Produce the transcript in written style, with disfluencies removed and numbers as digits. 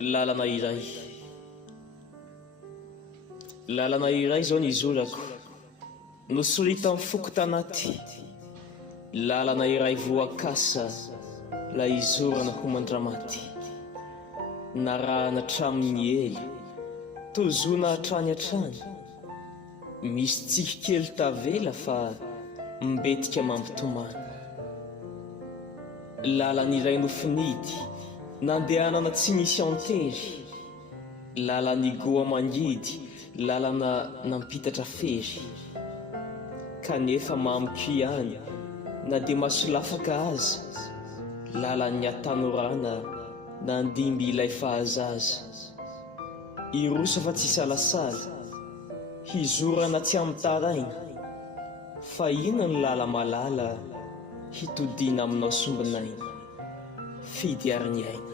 lalana iray lalana iray zao nizorako nosorita amin'ny fokotanaty lalana iray voakasa la izorana ho mandramaty narahana tramin'ny ely tozona hatrany hatrany misy tsiky kely tavela fa mbetika mampitomany lalana iray nofinidy nandehanana tsy nisy antery lalany goa mangidy lalana nampitatra fery kanefa mamiko ihany na dia masolafaka aza lalany atanorana nandimby ilay fahazaza irosa fa tsy salasala hizorana tsy amtaraina fa ina ny lala malala hitodiana aminao sombinaina fidiariny aina